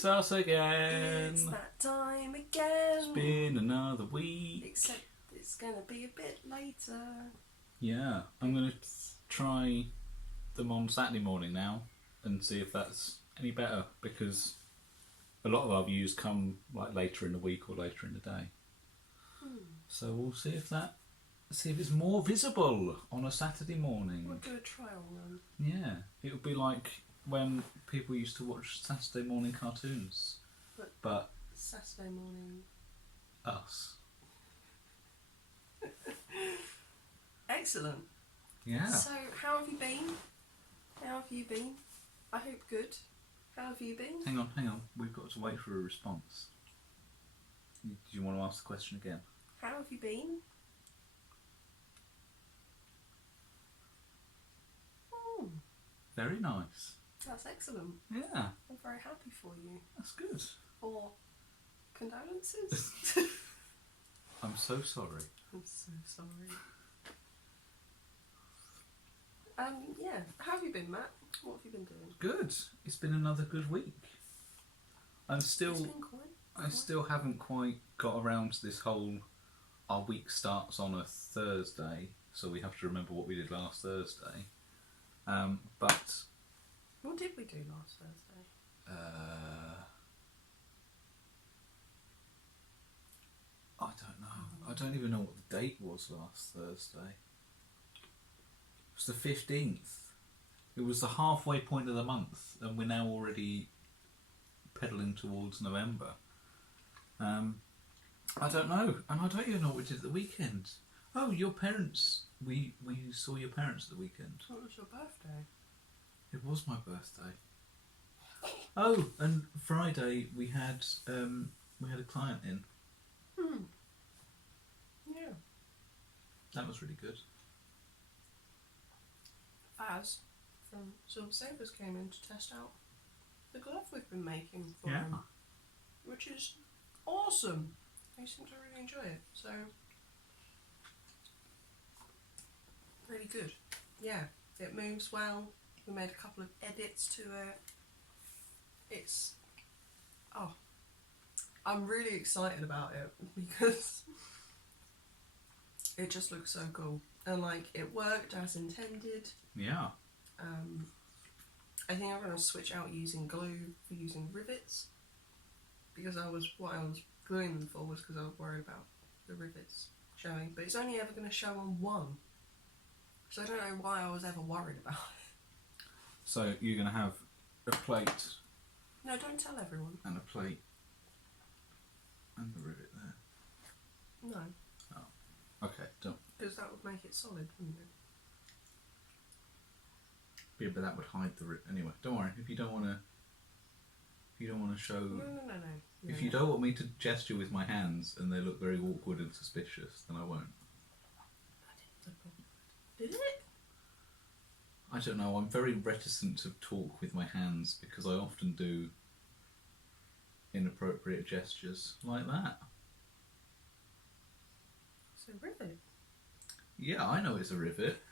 It's us again. It's that time again. It's been another week. Except it's going to be a bit later. Yeah, I'm going to try them on Saturday morning now and see if that's any better, because a lot of our views come like later in the week or later in the day. So we'll see if it's more visible on a Saturday morning. We'll do a trial run. Yeah, it would be like when people used to watch Saturday morning cartoons, but Saturday morning. us. Excellent. Yeah. So, how have you been? I hope good. How have you been? Hang on. We've got to wait for a response. Do you want to ask the question again? How have you been? Very nice. That's excellent. Yeah. I'm very happy for you. That's good. Or condolences? I'm so sorry. I'm so sorry. Yeah. How have you been, Matt? What have you been doing? Good. It's been another good week. I still haven't quite got around to this whole our week starts on a Thursday, so we have to remember what we did last Thursday. But what did we do last Thursday? I don't know. I don't even know what the date was last Thursday. It was the 15th. It was the halfway point of the month, and we're now already pedalling towards November. I don't know, and I don't even know what we did at the weekend. Oh, your parents. We saw your parents at the weekend. What was your birthday? It was my birthday. Oh, and Friday we had a client in. Yeah. That was really good. Faz from Silver Sabres came in to test out the glove we've been making for Yeah. him, which is awesome. He seemed to really enjoy it, so really good. Yeah, it moves well. We made a couple of edits to it. I'm really excited about it because it just looks so cool, and like it worked as intended. Yeah. I think I'm going to switch out using glue for using rivets, because what I was gluing them for was because I was worried about the rivets showing, but it's only ever going to show on one, so I don't know why I was ever worried about it. So you're going to have a plate. No, don't tell everyone. And a plate. And the rivet there. No. Oh. Okay, don't. Because that would make it solid, wouldn't it? Yeah, but that would hide the rivet. Anyway, don't worry. If you don't want to show. No. If you don't want me to gesture with my hands and they look very awkward and suspicious, then I won't. Did it? I don't know. I'm very reticent to talk with my hands because I often do inappropriate gestures like that. It's a rivet. Yeah, I know it's a rivet.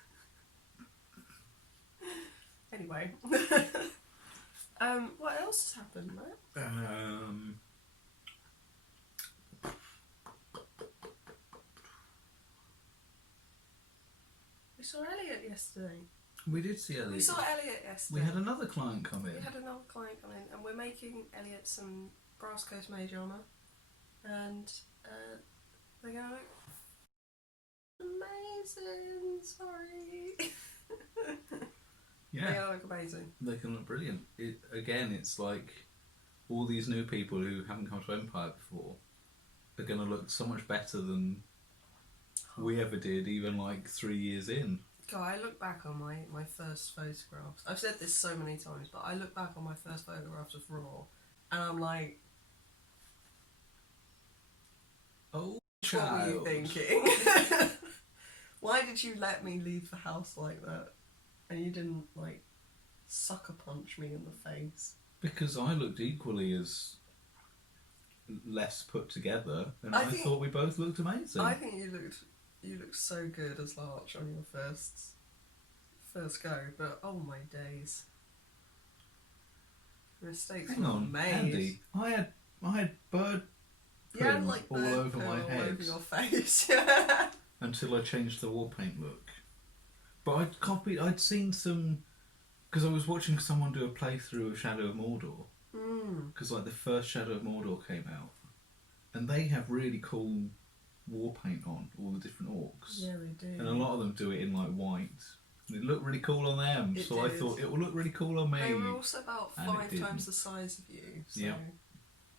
Anyway. What else has happened, Matt? We saw Elliot yesterday. We did see Elliot. We saw Elliot yesterday. We had another client come in. And we're making Elliot some Brass Coast Mage armour, and they're going to look amazing. Sorry. Yeah. They're going to look amazing. They can look brilliant. It's like all these new people who haven't come to Empire before are going to look so much better than we ever did, even like 3 years in. God, I look back on my first photographs. I've said this so many times, but I look back on my first photographs of Raw, and I'm like, oh, what were you thinking? Why did you let me leave the house like that? And you didn't, like, sucker punch me in the face? Because I looked equally as less put together, and I thought we both looked amazing. I think you looked so good as Larch on your first go, but oh my days. Mistakes Hang were on, made. Andy. I had bird You had print like all bird over poo my all head over your face. until I changed the war paint look. But I'd seen some, because I was watching someone do a playthrough of Shadow of Mordor. Because like the first Shadow of Mordor came out, and they have really cool war paint on all the different orcs. Yeah, they do. And a lot of them do it in like white. And it looked really cool on them, It so I did. thought it will look really cool on me. They were also about And it 5 didn't. times the size of you. So Yep.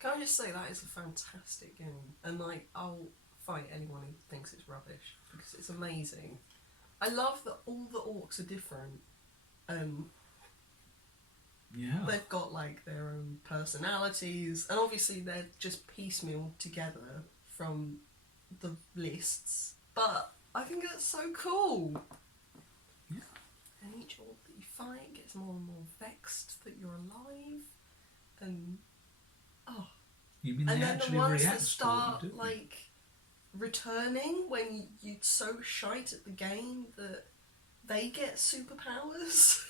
can I just say that is a fantastic game, and like I'll fight anyone who thinks it's rubbish because it's amazing. I love that all the orcs are different. Yeah. They've got like their own personalities, and obviously they're just piecemeal together from the lists. But I think it's so cool. Yeah. And each orc that you fight gets more and more vexed that you're alive, and You mean and they then the actually ones react that to what start you do? like returning when you're so shite at the game that they get superpowers.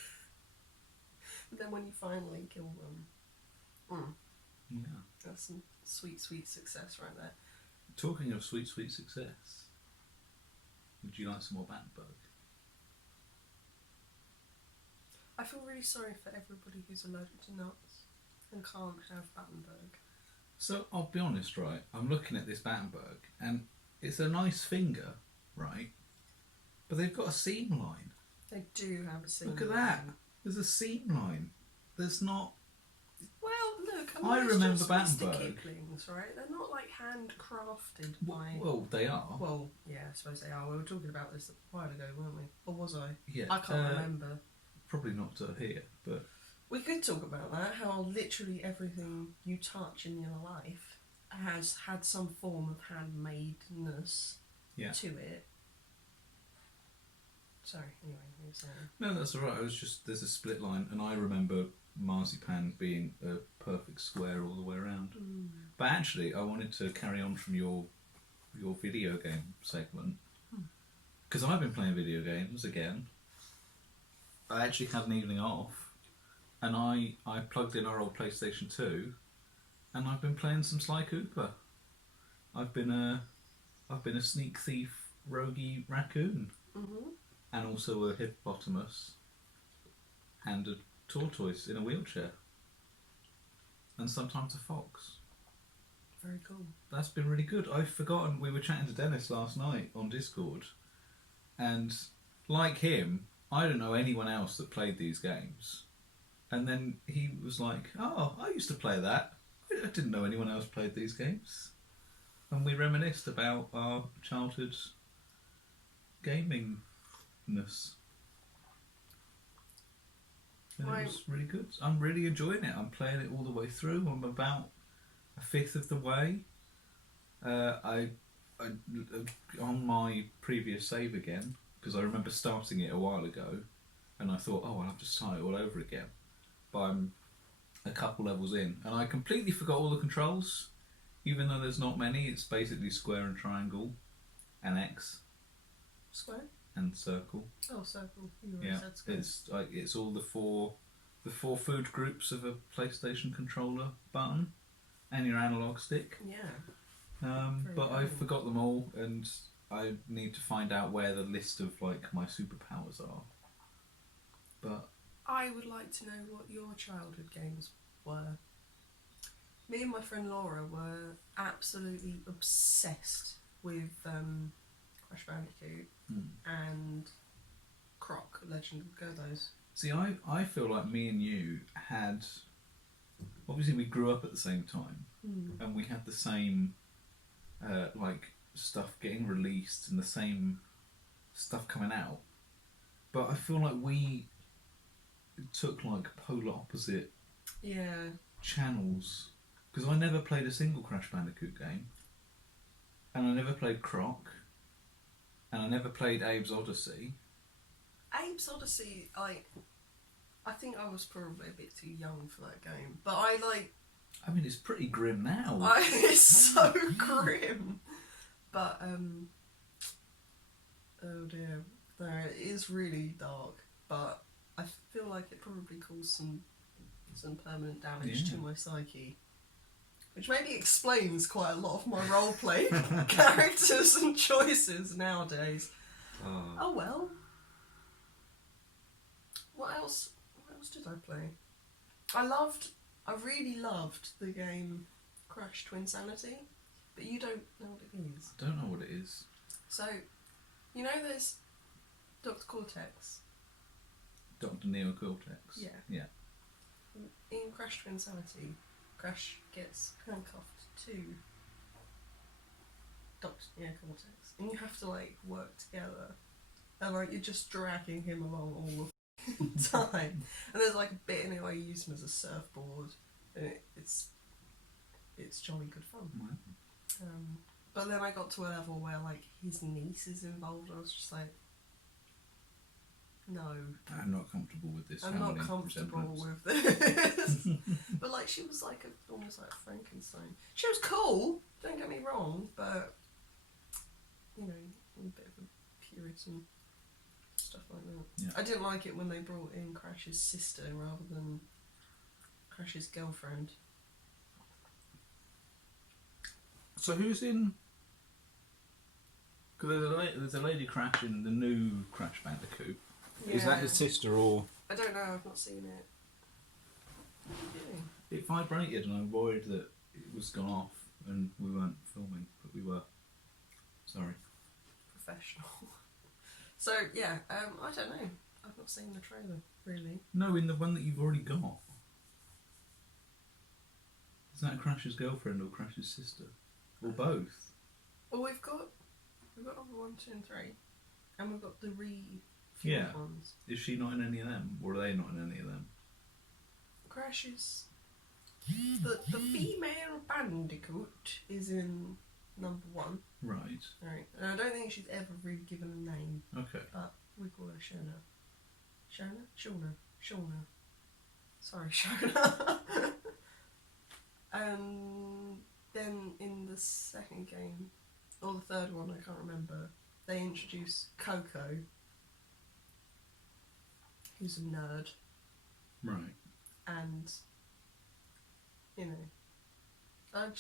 But then when you finally kill them, Yeah. that's some sweet, sweet success right there. Talking of sweet, sweet success, would you like some more Battenberg? I feel really sorry for everybody who's allergic to nuts and can't have Battenberg. So I'll be honest, right? I'm looking at this Battenberg, and it's a nice finger, right? But they've got a seam line. They do have a seam Look at line. that. There's a seam line. There's not. Well, look, I it's remember just Battenberg. Mr. Kipling's, right? They're not like handcrafted by. Well, they are. Well, yeah, I suppose they are. We were talking about this a while ago, weren't we? Or was I? Yeah. I can't remember. Probably not here, but We could talk about that, how literally everything you touch in your life has had some form of handmadeness yeah. to it. Sorry, anyway, you were saying. No, that's all right. I was just there's a split line, and I remember marzipan being a perfect square all the way around. But actually, I wanted to carry on from your video game segment because I've been playing video games again. I actually had an evening off, and I plugged in our old PlayStation 2, and I've been playing some Sly Cooper. I've been a sneak thief, roguey raccoon, and also a hippopotamus, and a tortoise in a wheelchair, and sometimes a fox. Very cool. That's been really good. I've forgotten, we were chatting to Dennis last night on Discord, and like him, I don't know anyone else that played these games. And then he was like, oh, I used to play that. I didn't know anyone else played these games. And we reminisced about our childhood gamingness. And Right. it was really good. I'm really enjoying it. I'm playing it all the way through. I'm about a fifth of the way. I on my previous save again, because I remember starting it a while ago, and I thought, oh, I'll have to start it all over again. But I'm a couple levels in, and I completely forgot all the controls, even though there's not many. It's basically square and triangle, and X, Square? and circle. Oh, circle. You already Yeah, said square. it's all the four food groups of a PlayStation controller button, and your analog stick. Yeah. Very But I cool. forgot them all, and I need to find out where the list of like my superpowers are. But I would like to know what your childhood games were. Me and my friend Laura were absolutely obsessed with Crash Bandicoot and Croc, Legend of Godos. see, I feel like me and you had. Obviously, we grew up at the same time, and we had the same like stuff getting released and the same stuff coming out. But I feel like we took like polar opposite Yeah. channels, because I never played a single Crash Bandicoot game, and I never played Croc, and I never played Abe's Odyssey. Abe's Odyssey, I think I was probably a bit too young for that game, but I I mean, it's pretty grim now. it's so grim. But oh dear, no, it is really dark. But I feel like it probably caused some some permanent damage Yeah. to my psyche. Which maybe explains quite a lot of my roleplay characters and choices nowadays. Oh well. What else did I play? I really loved the game Crash Twinsanity, but you don't know what it is. I don't know what it is. So, you know there's Dr. Cortex? Dr. Neo Cortex. Yeah. Yeah. In Crash Twinsanity, Crash gets handcuffed to Dr. Neo Cortex, and you have to like work together, and like you're just dragging him along all the time. And there's like a bit in it where you use him as a surfboard, and it's jolly good fun. Wow. But then I got to a level where like his niece is involved, and I was just like, no, I'm not comfortable with this. I'm not family comfortable resemblance. with this. But like she was like almost like Frankenstein. She was cool, don't get me wrong, but you know, a bit of a Puritan, stuff like that. Yeah. I didn't like it when they brought in Crash's sister rather than Crash's girlfriend. So who's in? Because there's a lady Crash in the new Crash Bandicoot. Is that his sister or? I don't know. I've not seen it. What are you doing? It vibrated and I'm worried that it was gone off and we weren't filming, but we were. Sorry. Professional. So yeah, I don't know. I've not seen the trailer really. No, in the one that you've already got. Is that Crash's girlfriend or Crash's sister? Or both? Well, we've got number 1, 2, and 3, and we've got the Yeah. ones. Is she not in any of them? Or are they not in any of them? Crash is the female Bandicoot is in number 1. Right. Right, and I don't think she's ever really given a name, Okay. but we call her Shona. Shauna. Sorry, Shona. And then in the second game, or the third one, I can't remember, they introduce Coco, who's a nerd, Right. and you know, I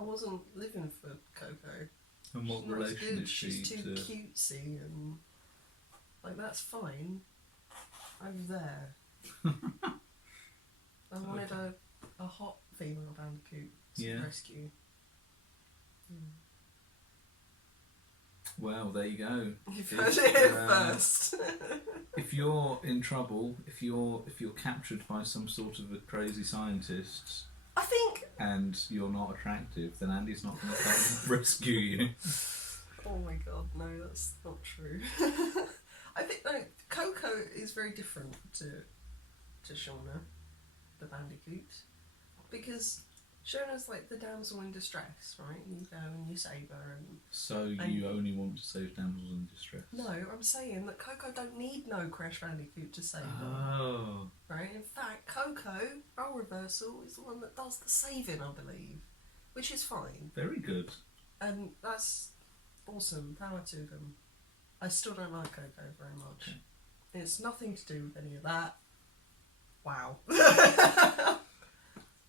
wasn't living for Coco. And what She's not as relation good, is she she's too to... cutesy, and like that's fine over there. I wanted a hot female Bandicoot to Yeah. rescue. Well, there you go. You've If, heard it here first. If you're in trouble, if you're captured by some sort of a crazy scientist I think. and you're not attractive, then Andy's not going to come rescue you. Oh my god, no, that's not true. I think no, Coco is very different to Shauna, the Bandicoot, because Shauna's like the damsel in distress, right? And you go and you save her, and So you only want to save damsels in distress? no, I'm saying that Coco don't need no Crash Bandicoot to save her, Oh. right? In fact, Coco, role reversal, is the one that does the saving, I believe, which is fine, Very good. and that's awesome. Power to them. I still don't like Coco very much. Okay. It's nothing to do with any of that. Wow.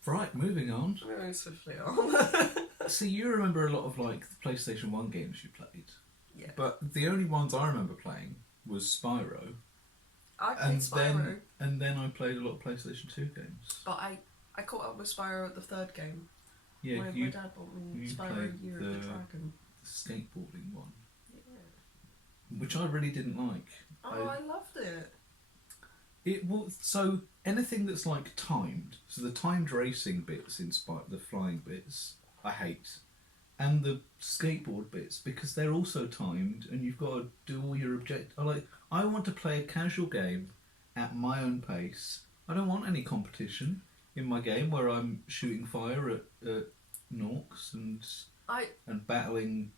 Right, moving on. Moving swiftly on. See, you remember a lot of like the PlayStation 1 games you played. Yeah. But the only ones I remember playing was Spyro. I played Spyro, And then I played a lot of PlayStation 2 games. but I caught up with Spyro at the third game. Yeah, my you dad bought me you Spyro played Year of the Dragon. the skateboarding one, Yeah. which I really didn't like. Oh, I loved it. It was so anything that's like timed. So the timed racing bits in the flying bits, I hate, and the skateboard bits because they're also timed, and you've got to do all your I want to play a casual game at my own pace. I don't want any competition in my game where I'm shooting fire at Norks and battling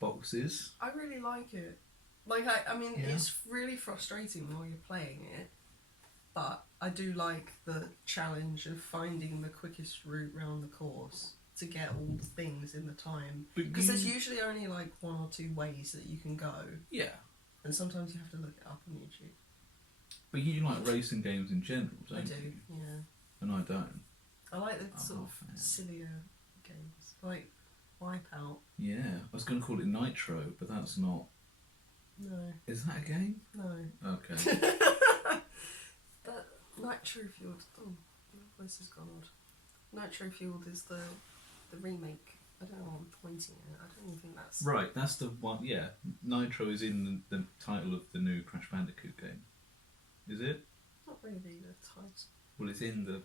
boxes. I really like it. Like, I mean, Yeah. it's really frustrating while you're playing it, but I do like the challenge of finding the quickest route round the course to get all the things in the time. Because there's usually only like 1 or 2 ways that you can go, Yeah. and sometimes you have to look it up on YouTube. But you like racing games in general, don't I do, you? yeah. And I don't. I like the I'm sort not of a fan. sillier games, like Wipeout. Yeah, I was going to call it Nitro, but that's not. No, Is that a game? no. Okay. That Nitro Fueled. Oh, my voice has gone odd. Nitro Fueled is the remake. I don't know what I'm pointing at. I don't even think that's. Right, that's the one. Yeah, Nitro is in the title of the new Crash Bandicoot game. Is it? Not really the title. Well, it's in the.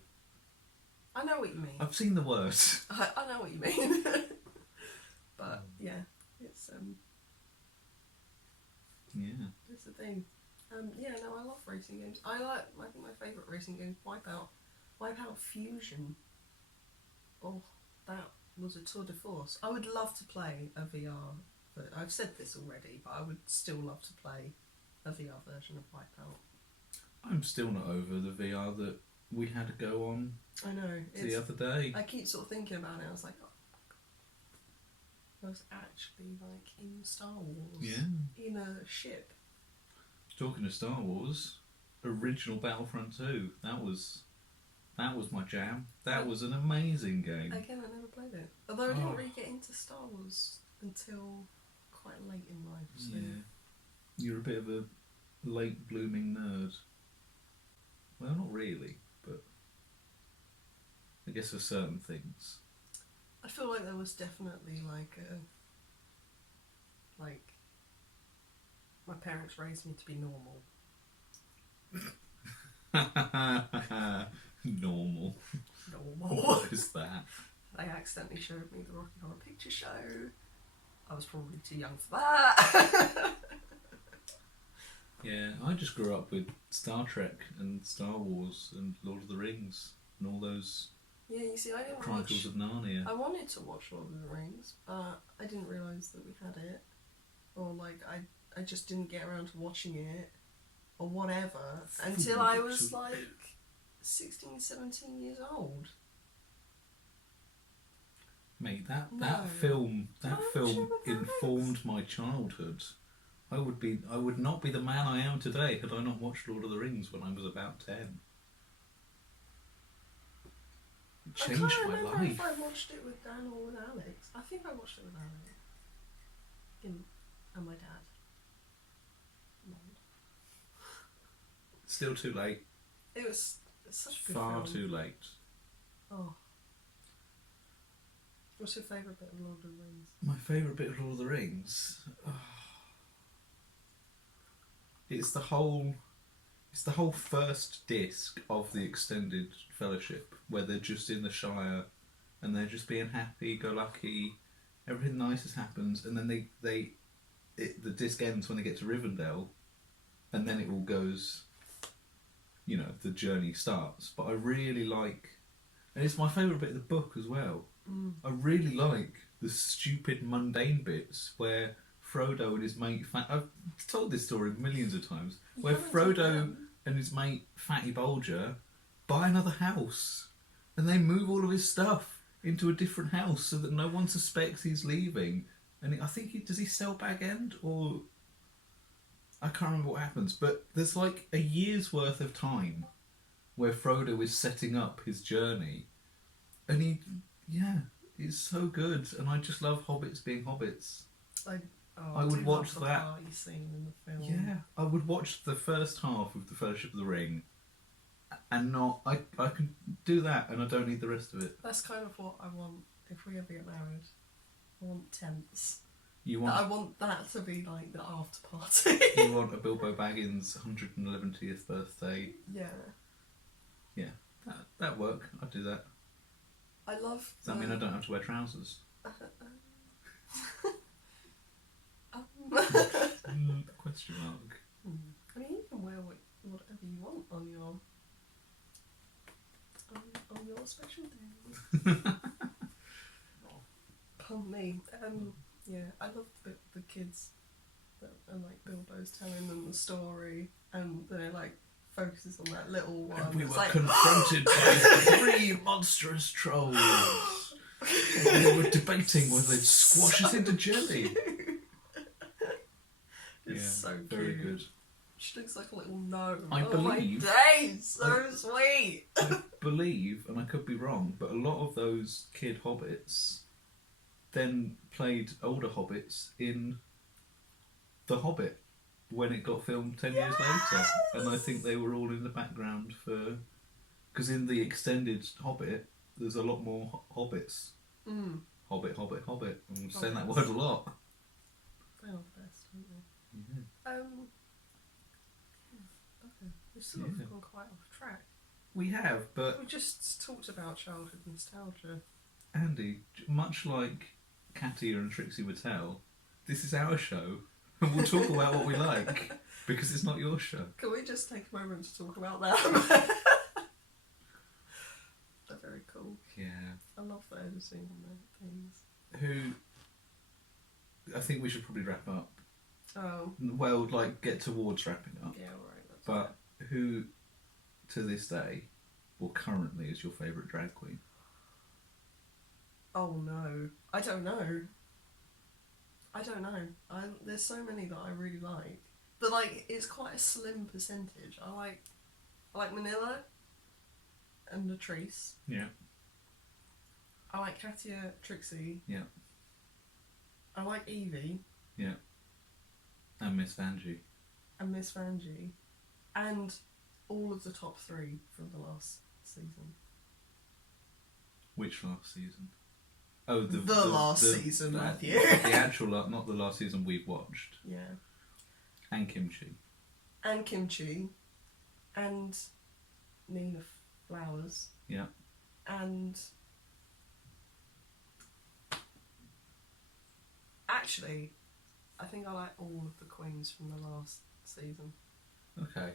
I know what you mean. I've seen the words. I know what you mean. But yeah, it's Yeah. it's the thing. Yeah, no, I love racing games. I think my favourite racing game is Wipeout. Wipeout Fusion. Oh, that was a tour de force. I would love to play a VR. But I've said this already, but I would still love to play a VR version of Wipeout. I'm still not over the VR that we had to go on I know. the other day. I keep sort of thinking about it. I was like, oh, I was actually like in Star Wars. Yeah. In a ship. Talking of Star Wars, original Battlefront 2. That was my jam. That was an amazing game. Again, I never played it. Although I didn't Oh. really get into Star Wars until quite late in life. So. Yeah. You're a bit of a late blooming nerd. Well, not really, but I guess for certain things. I feel like there was definitely like my parents raised me to be normal. Normal. Normal. What is that? They accidentally showed me the Rocky Horror Picture Show. I was probably too young for that. Yeah, I just grew up with Star Trek and Star Wars and Lord of the Rings and all those Yeah, you see, I didn't Chronicles of Narnia. I wanted to watch Lord of the Rings, but I didn't realise that we had it. Or, like, I just didn't get around to watching it, or whatever, until I was, like, 16, 17 years old. Mate, that No. film No, film Sherlock Holmes. informed my childhood. I would not be the man I am today had I not watched Lord of the Rings when I was about 10. It changed I can't my remember life. if I watched it with Dan or with Alex. I think I watched it with Alex. And my dad. Still too late. It's such a good Far film. too late. Oh. What's your favourite bit of Lord of the Rings? My favourite bit of Lord of the Rings. It's the whole first disc of the extended fellowship where they're just in the Shire and they're just being happy-go-lucky. Everything nice has happened, and then the disc ends when they get to Rivendell, and then it all goes. You know, the journey starts. But I really like, and it's my favourite bit of the book as well. I really like the stupid mundane bits where Frodo and his mate I've told this story millions of times, where Frodo and his mate Fatty Bolger buy another house and they move all of his stuff into a different house so that no one suspects he's leaving. And I think does he sell Bag End, or I can't remember what happens, but there's like a year's worth of time where Frodo is setting up his journey, and it's so good, and I just love hobbits being hobbits. I would watch the that. party scene in the film. Yeah, I would watch the first half of the Fellowship of the Ring, and I can do that, and I don't need the rest of it. That's kind of what I want if we ever get married. I want tents. You want I want that to be like the after party. you want a Bilbo Baggins 111th birthday. Yeah. Yeah, that work. I'd do that. I love. Does that mean I don't have to wear trousers? Question mark. I mean, you can wear whatever you want on your special day. Pardon me. Yeah, I love the kids that are like Bilbo's telling them the story, and they're like focuses on that little one. And we It's were like, confronted by 3 monstrous trolls. And we were debating whether they'd squash us into jelly. It's so cute. Very good. She looks like a little gnome. I believe- my days, so sweet. I believe, and I could be wrong, but a lot of those kid hobbits then played older hobbits in The Hobbit when it got filmed 10 years later. And I think they were all in the background for... Because in the extended Hobbit, there's a lot more hobbits. Mm. Hobbit, hobbit, hobbit. I'm saying that Hobbits. word a lot. They are the best, aren't they? Yeah. Okay. We've sort of gone quite off track. We have, but We just talked about childhood nostalgia. Andy, much like Katia and Trixie Mattel, this is our show, and we'll talk about what we like, because it's not your show. Can we just take a moment to talk about them? They're very cool. Yeah. I love the editing on their things. Who... I think we should probably wrap up. Oh. Well, like, get towards wrapping up. Yeah, alright. That's But who, to this day, or currently, is your favourite drag queen? Oh no. I don't know. There's so many that I really like. But like, it's quite a slim percentage. I like Manila and Latrice. Yeah. I like Katia, Trixie. Yeah. I like Evie Yeah. And Miss Vanjie. and Miss Vanjie. And all of the top 3 from the last season. Which last season? Oh, the last season, Matthew. The actual, not the last season we've watched. Yeah. And Kimchi. And Kimchi. And Nina Flowers. Yeah. And actually, I think I like all of the queens from the last season. Okay.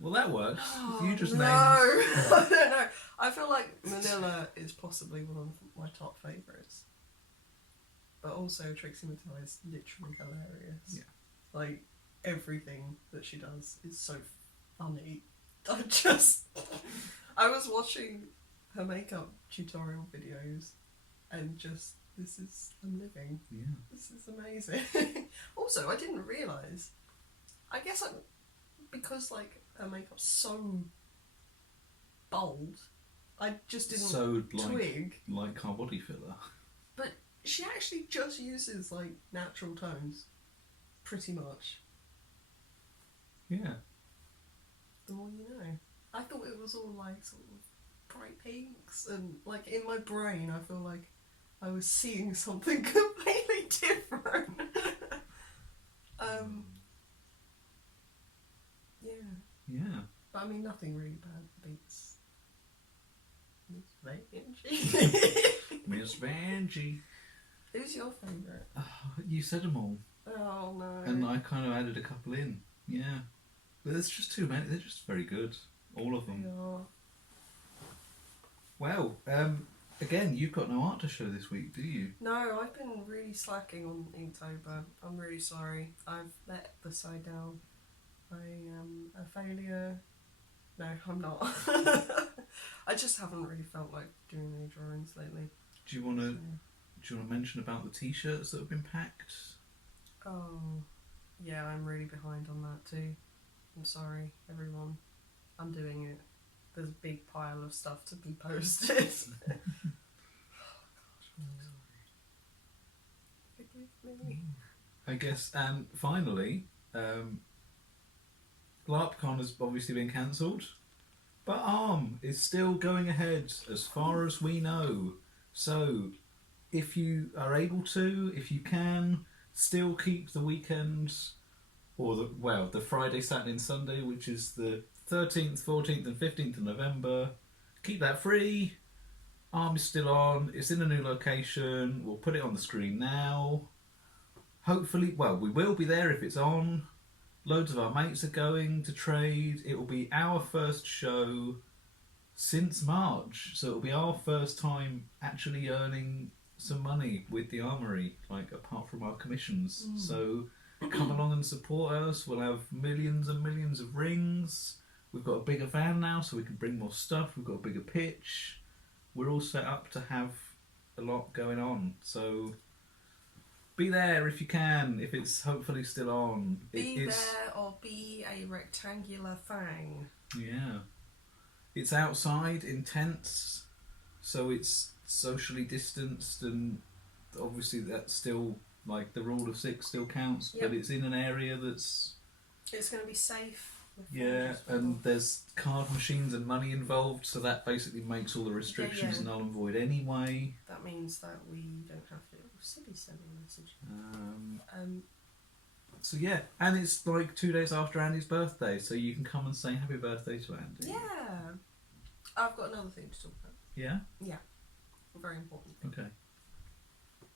Well, that works. You just no, named... I don't know. I feel like Manila is possibly one of my top favourites. But also Trixie Mattel is literally hilarious. Yeah. Like, everything that she does is so funny. I was watching her makeup tutorial videos and just, I'm living. Yeah. This is amazing. Also, I didn't realise, I guess because like her makeup's so bold, I just didn't So, twig. like our body filler. But she actually just uses like natural tones, pretty much. Yeah. The more you know. I thought it was all like sort of bright pinks, and like in my brain I feel like I was seeing something completely different. Yeah. Yeah. But I mean, nothing really bad beats Miss Vanjie. Miss Vanjie. Who's your favourite? Oh, you said them all. Oh no. And I kind of added a couple in. Yeah. But there's just too many. They're just very good. All of them. They are. Well, again, you've got no art to show this week, do you? No, I've been really slacking on Inktober. I'm really sorry. I've let the side down. I am a failure. No, I'm not. I just haven't really felt like doing any drawings lately. Do you want to mention about the t-shirts that have been packed? Oh, yeah, I'm really behind on that too. I'm sorry, everyone. I'm doing it. There's a big pile of stuff to be posted. Oh gosh, I'm sorry. Forgive me. I guess, and finally, LARPCon has obviously been cancelled, but ARM is still going ahead as far as we know. So, if you are able to, if you can, still keep the weekends, or the Friday, Saturday and Sunday, which is the 13th, 14th and 15th of November. Keep that free. ARM is still on. It's in a new location. We'll put it on the screen now. Hopefully, well, we will be there if it's on. Loads of our mates are going to trade. It will be our first show since March. So it'll be our first time actually earning some money with the Armoury, like apart from our commissions. So come along and support us. We'll have millions and millions of rings. We've got a bigger van now, so we can bring more stuff. We've got a bigger pitch. We're all set up to have a lot going on. So be there if you can, if it's hopefully still on. Be there or be a rectangular fang. Yeah. It's outside in tents, so it's socially distanced, and obviously that's still, like, the rule of 6 still counts, Yep. but it's in an area that's... It's going to be safe. Yeah, and there's card machines and money involved, so that basically makes all the restrictions null and void anyway. That means that we don't have to... Oh, Sibby's sending a message. So yeah, and it's like 2 days after Andy's birthday, so you can come and say happy birthday to Andy. Yeah. I've got another thing to talk about. Yeah? Yeah. A very important thing. Okay.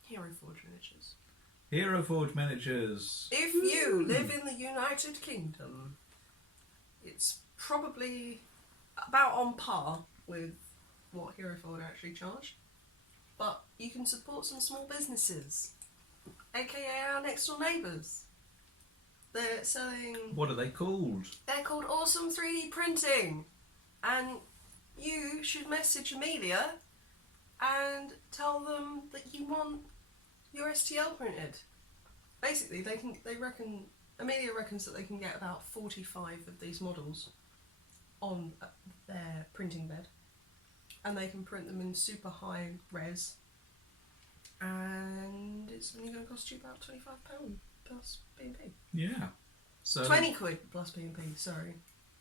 Hero Forge miniatures. Hero Forge miniatures. If you live in the United Kingdom, it's probably about on par with what Hero Forge actually charged. But you can support some small businesses, aka our next door neighbours. They're selling... What are they called? They're called Awesome 3D Printing. And you should message Amelia and tell them that you want your STL printed. Basically, Amelia reckons that they can get about 45 of these models on their printing bed, and they can print them in super high res, and it's only going to cost you about £25 plus B&P. Yeah. So 20 quid plus B&P, sorry.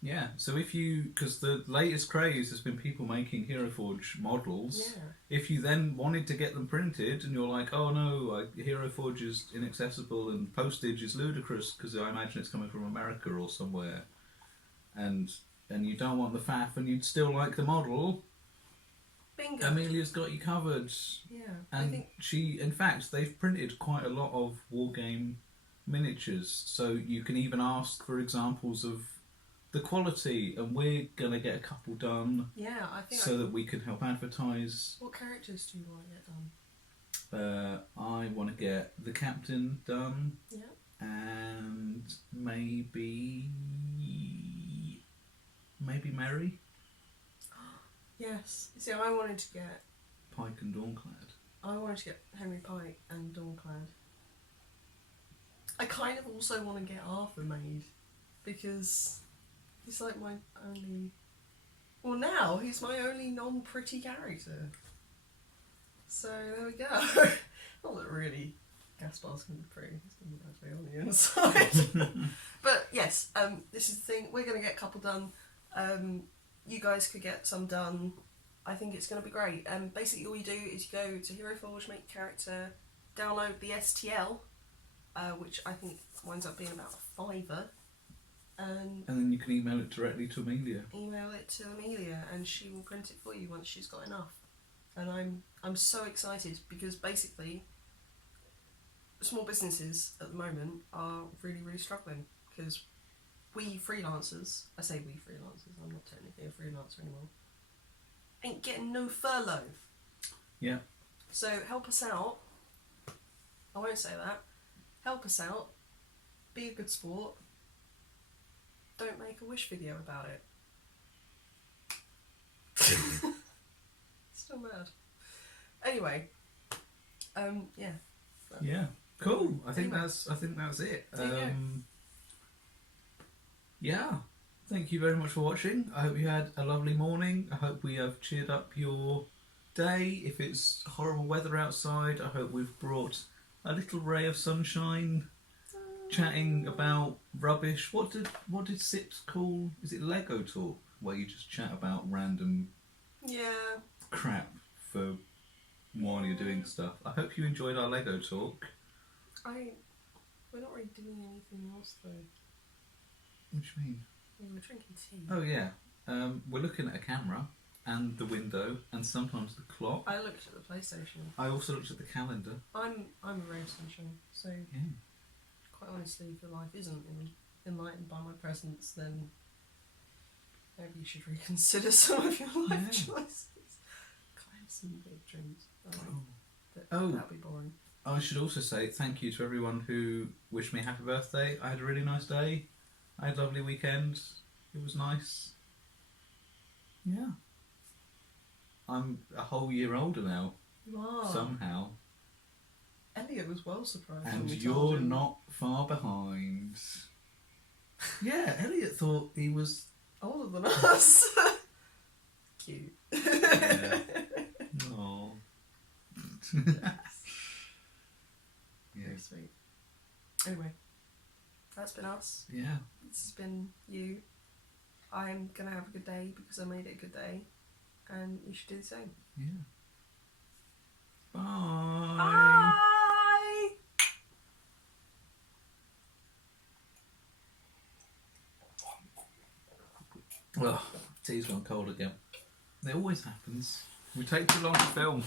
Yeah, so if you... Because the latest craze has been people making Hero Forge models. Yeah. If you then wanted to get them printed and you're like, oh no, Hero Forge is inaccessible and postage is ludicrous because I imagine it's coming from America or somewhere, and you don't want the faff and you'd still like the model, Bingo. Amelia's got you covered. Yeah. And in fact, they've printed quite a lot of wargame miniatures, so you can even ask for examples of the quality, and we're going to get a couple done. Yeah, I think so that we can help advertise. What characters do you want to get done? I want to get the captain done. Yeah. And maybe Mary. Yes. See, I wanted to get Pike and Dawnclad. I wanted to get Henry Pike and Dawnclad. I kind of also want to get Arthur made because he's like my only... Well, now he's my only non-pretty character. So there we go. Not that really Gaspar's going to be pretty. He's going to be ugly on the inside. But yes, this is the thing. We're going to get a couple done. You guys could get some done. I think it's going to be great. Basically all you do is you go to Hero Forge, make character, download the STL, which I think winds up being about a £5. And then you can email it directly to Amelia. Email it to Amelia, and she will print it for you once she's got enough. And I'm so excited because basically, small businesses at the moment are really, really struggling because we freelancers, I say we freelancers, I'm not technically a freelancer anymore, ain't getting no furlough. Yeah. So help us out. I won't say that. Help us out. Be a good sport. Don't make a Wish video about it. Still mad. Anyway, yeah. Yeah, cool. I think that's it. Yeah. Thank you very much for watching. I hope you had a lovely morning. I hope we have cheered up your day. If it's horrible weather outside, I hope we've brought a little ray of sunshine. Chatting about rubbish. What did Sips call? Is it Lego Talk, where you just chat about random crap for while you're doing stuff? I hope you enjoyed our Lego Talk. We're not really doing anything else though. What do you mean? We're drinking tea. Oh yeah. We're looking at a camera and the window and sometimes the clock. I looked at the PlayStation. I also looked at the calendar. I'm a ray of sunshine, so quite honestly, if your life isn't enlightened by my presence, then maybe you should reconsider some of your life choices. Can I have some big dreams? That'd be boring. I should also say thank you to everyone who wished me a happy birthday. I had a really nice day. I had a lovely weekend. It was nice. Yeah. I'm a whole year older now. You are. Somehow. Elliot was well surprised when And we you're told him. not far behind. Yeah, Elliot thought he was... older than us. Cute. Yeah. Aww. Yeah. Very sweet. Anyway, that's been us. Yeah. This has been you. I'm going to have a good day because I made it a good day. And you should do the same. Yeah. Bye. Bye! Ugh, tea's gone cold again. It always happens. We take too long to film.